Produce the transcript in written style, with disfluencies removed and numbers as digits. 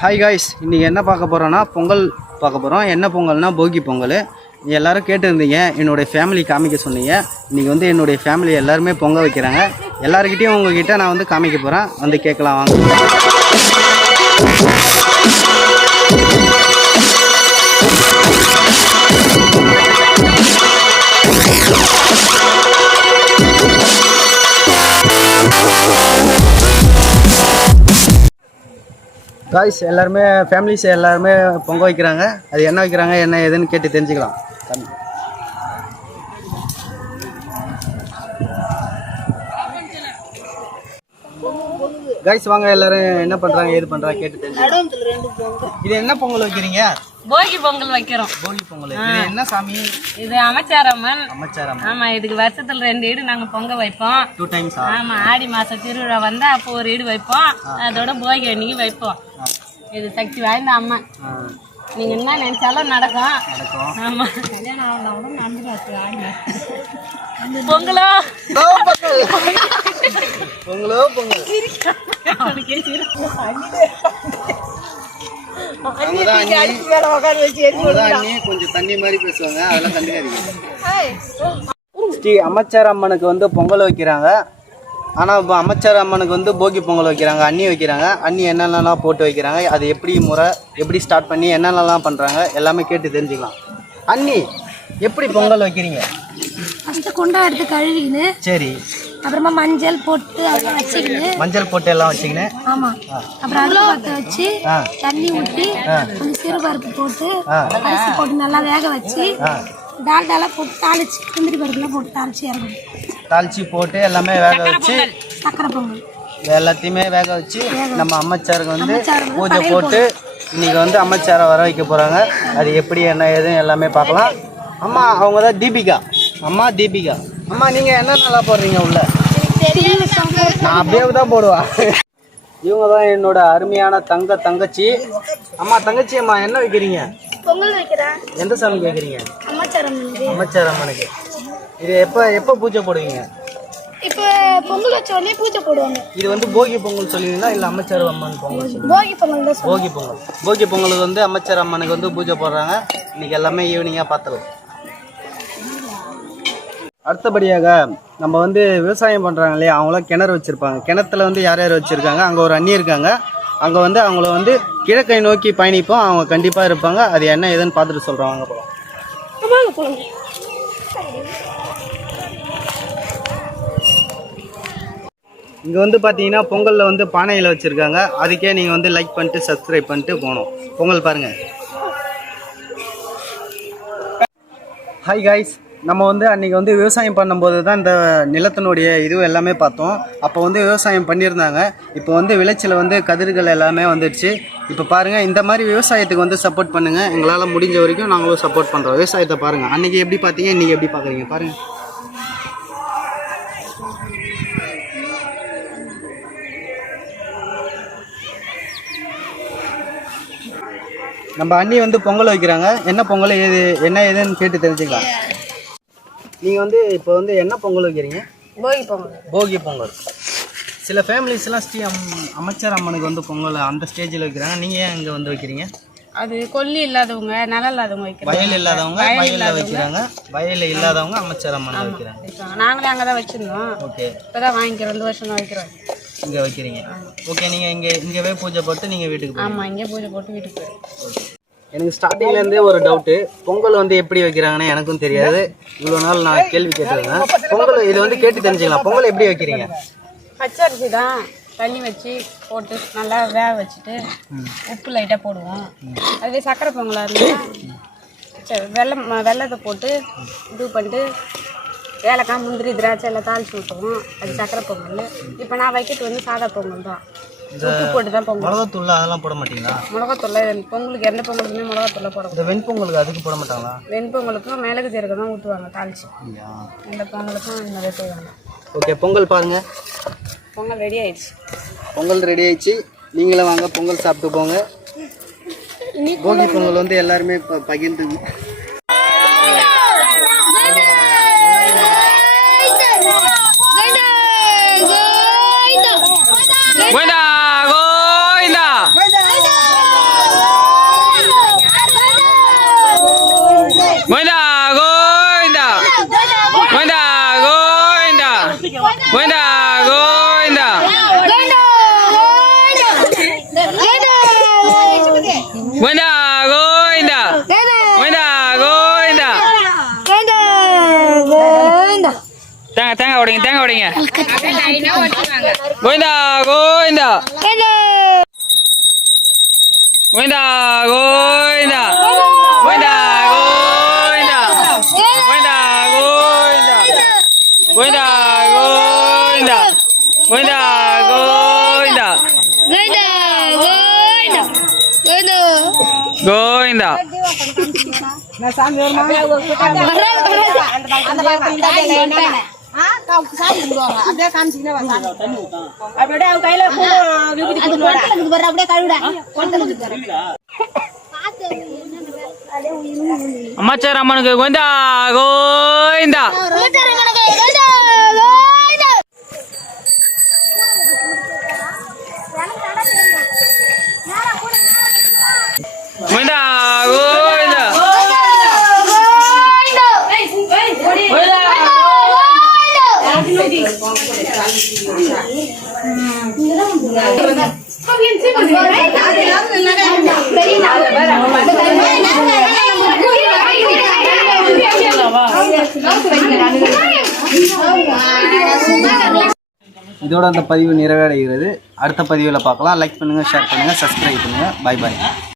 Hi guys, இன்றைக்கி என்ன பார்க்க போகிறோன்னா பொங்கல் பார்க்க போகிறோம். என்ன பொங்கல்னால் போகி பொங்கல். எல்லோரும் கேட்டுருந்தீங்க, என்னுடைய ஃபேமிலி காமிக்க சொன்னீங்க. இன்றைக்கி வந்து என்னுடைய ஃபேமிலி எல்லாருமே பொங்கல் வைக்கிறாங்க. எல்லாருக்கிட்டையும் உங்கள்கிட்ட நான் வந்து காமிக்க போகிறேன். வந்து கேட்கலாம் வாங்க. காய்ஸ், எல்லாருமே ஃபேமிலிஸ் எல்லாருமே பொங்கல் வைக்கிறாங்க. அது என்ன வைக்கிறாங்க, என்ன ஏதுன்னு கேட்டு தெரிஞ்சுக்கலாம். காய்ஸ் வாங்க, எல்லாரும் என்ன பண்றாங்க ஏது பண்றாங்க கேட்டு தெரிஞ்சுக்கலாம். இது என்ன பொங்கல் வைக்கிறீங்க? போகி பொங்கல் வைக்கிறோம். போகி பொங்கல். இது என்ன சாமி? இது அமைச்சாரம்மன். அமைச்சாரம்மன். ஆமா, இதுக்கு வருஷத்துல 2 ஈடு நாங்க பொங்க வைப்போம். 2 times. ஆமா, ஆடி மாசம் திருவிழா வந்தா அப்போ ஒரு ஈடு வைப்போம். அதோட போகி அன்னைக்கு வைப்போம். இது சக்தி வாய்ந்த அம்மா. நீங்க என்ன நினைச்சாலும் நடக்கும். ஆமா, கல்யாணம் ஆகணும் நடந்துடாது. ஆடி பொங்கலோ பொங்கலோ பொங்கல். கொஞ்சம் தண்ணி மாதிரி பேசுவாங்க, அதெல்லாம் கண்டுக்காதீங்க. ஸ்ரீ அமைச்சர் அம்மனுக்கு வந்து பொங்கல் வைக்கிறாங்க. ஆனால் இப்போ அமைச்சர் அம்மனுக்கு வந்து போகி பொங்கல் வைக்கிறாங்க. அண்ணி வைக்கிறாங்க. அண்ணி என்னென்னலாம் போட்டு வைக்கிறாங்க, அது எப்படி முறை எப்படி ஸ்டார்ட் பண்ணி என்னென்னலாம் பண்ணுறாங்க எல்லாமே கேட்டு தெரிஞ்சுக்கலாம். அண்ணி எப்படி பொங்கல் வைக்கிறீங்க? ஃபஸ்ட்டு குண்டா எடுத்து கழுவிக்கின்னு, சரி, அப்புறமா மஞ்சள் போட்டு அதெல்லாம் வச்சுக்கின்னு, மஞ்சள் போட்டு எல்லாம் வச்சுக்கின்னு, ஆமாம், அப்புறம் அடுப்பு பற்ற வச்சு தண்ணி ஊற்றி கொஞ்சம் சிறுபருப்பு போட்டு அரிசி போட்டு நல்லா வேக வச்சு டால்டாலாம் போட்டு தாளிச்சு முந்திரி பருப்புலாம் போட்டு தாளிச்சு இறக்கணும். தாளிச்சு போட்டு எல்லாமே வேக வச்சு சக்கரை பொங்கல் எல்லாத்தையுமே வேக வச்சு நம்ம அமைச்சருக்கு வந்து பூஜை போட்டு இன்னைக்கு வந்து அமைச்சரை வர வைக்க போகிறாங்க. அது எப்படி என்ன ஏதுன்னு எல்லாமே பார்க்கலாம். அம்மா அவங்க தான் தீபிகா. அம்மா தீபிகா. அம்மா நீங்கள் என்ன நல்லா போடுறீங்க உள்ள? நான் அப்படியே தான் போடுவா. இவங்க தான் என்னோட அருமையான தங்கச்சி. அம்மா தங்கச்சி, அம்மா என்ன வைக்கிறீங்க? பொங்கல் வைக்கிறேன். எந்த சாமி கேட்குறீங்க? அமைச்சர் அம்மனுக்கு. இது எப்போ பூஜை போடுவீங்க? இப்போ பொங்கல் வச்ச உடனே பூஜை போடுவாங்க. இது வந்து போகி பொங்கல் சொல்லுவீங்களா இல்லை அமைச்சர் அம்மன் பொங்கல்? போகி பொங்கல் தான். போகி பொங்கல். போகி பொங்கலுக்கு வந்து அமைச்சர் அம்மனுக்கு வந்து பூஜை போடுறாங்க. இன்னைக்கு எல்லாமே ஈவினிங்காக பார்த்துருவோம். அடுத்தபடியாக நம்ம வந்து விவசாயம் பண்ணுறாங்க இல்லையா, அவங்களாம் கிணறு வச்சுருப்பாங்க. கிணத்துல வந்து யார் யார் வச்சுருக்காங்க, அங்கே ஒரு அண்ணி இருக்காங்க. அங்கே வந்து அவங்கள வந்து கிழக்கை நோக்கி பயணிப்போம். அவங்க கண்டிப்பாக இருப்பாங்க. அது என்ன ஏதுன்னு பார்த்துட்டு சொல்கிறோம். வாங்க போகலாம். இங்கே வந்து பார்த்தீங்கன்னா பொங்கலில் வந்து பானையில் வச்சுருக்காங்க. அதுக்கே நீங்கள் வந்து லைக் பண்ணிட்டு சப்ஸ்கிரைப் பண்ணிட்டு போகணும். பொங்கல் பாருங்கள். ஹாய் காய்ஸ், நம்ம வந்து அன்றைக்கி வந்து விவசாயம் பண்ணும்போது தான் இந்த நிலத்தினுடைய இது எல்லாமே பார்த்தோம். அப்போ வந்து விவசாயம் பண்ணியிருந்தாங்க. இப்போ வந்து விளைச்சல் வந்து கதிர்கள் எல்லாமே வந்துடுச்சு. இப்போ பாருங்கள், இந்த மாதிரி விவசாயத்துக்கு வந்து சப்போர்ட் பண்ணுங்கள். எங்களால் முடிஞ்ச வரைக்கும் நாங்களும் சப்போர்ட் பண்ணுறோம். விவசாயத்தை பாருங்கள். அன்றைக்கி எப்படி பார்த்தீங்க, இன்றைக்கி எப்படி பார்க்குறீங்க பாருங்கள். நம்ம அண்ணி வந்து பொங்கல் வைக்கிறாங்க. என்ன பொங்கல் ஏது என்ன ஏதுன்னு கேட்டு தெரிஞ்சுக்கலாம். நீங்கள் வந்து இப்போ வந்து என்ன பொங்கல் வைக்கிறீங்க? போகி பொங்கல். போகி பொங்கல். சில ஃபேமிலிஸ்லாம் ஸ்ரீ அமைச்சர் அம்மனுக்கு வந்து பொங்கல் அந்த ஸ்டேஜில் வைக்கிறாங்க. நீங்கள் ஏன் இங்கே வந்து வைக்கிறீங்க? அது கொல்லி இல்லாதவங்க, நிலம் இல்லாதவங்க வைக்கிறாங்க. வயல் இல்லாதவங்க வயலில் வைக்கிறாங்க. வயலில் இல்லாதவங்க அமைச்சர் அம்மனை வைக்கிறாங்க. நாங்களே அங்கே தான் வச்சுருந்தோம். ஓகே, இப்போ தான் வாங்கிக்கிறோம். 2 வருஷம் தான் வைக்கிறோம். இங்கே வைக்கிறீங்க. ஓகே, நீங்கள் இங்கேவே பூஜை போட்டு நீங்கள் வீட்டுக்கு? ஆமாம், இங்கே பூஜை போட்டு வீட்டுக்கு போயிடும். எனக்கு ஸ்டார்டிங்லேருந்தே ஒரு டவுட்டு, பொங்கல் வந்து எப்படி வைக்கிறாங்கன்னு எனக்கும் தெரியாது. இவ்வளோ நாள் நான் கேள்வி கேட்டிருந்தேன். பொங்கல் இது வந்து கேட்டு தெரிஞ்சுக்கலாம். பொங்கல் எப்படி வைக்கிறீங்க? பச்சரிசி தான் தண்ணி வச்சு போட்டு நல்லா வேக வச்சுட்டு உப்பு லைட்டாக போடுவோம். அதுவே சக்கரை பொங்கலாக இருந்தால் வெள்ளத்தை போட்டு இது பண்ணிட்டு ஏலக்காய் முந்திரி திராட்சை எல்லாம் தாளிச்சு விட்டுருவோம். அது சக்கரை பொங்கல். இப்போ நான் வைக்கிறது வந்து சாதா பொங்கல் தான். உப்பு போட்டு தான் பொங்கல். மிளகாத்தூள் அதெல்லாம் போட மாட்டீங்களா? மிளகாத்தூள் பொங்கலுக்கு எந்த பொங்கலுக்குமே மிளகாத்தூள் போட. இந்த வெண்பொங்கலுக்கு அதுக்கு போட மாட்டாங்களா? வெண்பொங்கலுக்கும் மிளகு ஜீரகம் தான் ஊற்றுவாங்க தாளிச்சு. இந்த பொங்கலுக்கும் இந்த மாதிரி செய்வாங்க. ஓகே, பொங்கல் பாருங்கள். பொங்கல் ரெடி ஆயிடுச்சு. பொங்கல் ரெடி ஆயிடுச்சு. நீங்களும் வாங்க பொங்கல் சாப்பிட்டு போங்க. போகி பொங்கல் வந்து எல்லாருமே பகிர்ந்துங்க. Goinda! Goinda! கோவிந்தா கோவிந்தா கோவிந்தா கோவிந்தா கோவிந்தா கோவிந்தா கோவிந்தா கோவிந்தா கோவிந்தா கோவிந்தா கோவிந்தா கோவிந்தா அம்மாச்சார் அம்மனுக்கு கோவிந்தா கோவிந்தா கோவிந்தா கோவிந்தா இதோட அந்த பதிவு நிறைவடைகிறது. அடுத்த பதிவில் பார்க்கலாம். லைக் பண்ணுங்கள், ஷேர் பண்ணுங்கள், சப்ஸ்கிரைப் பண்ணுங்கள். பாய் பாய்.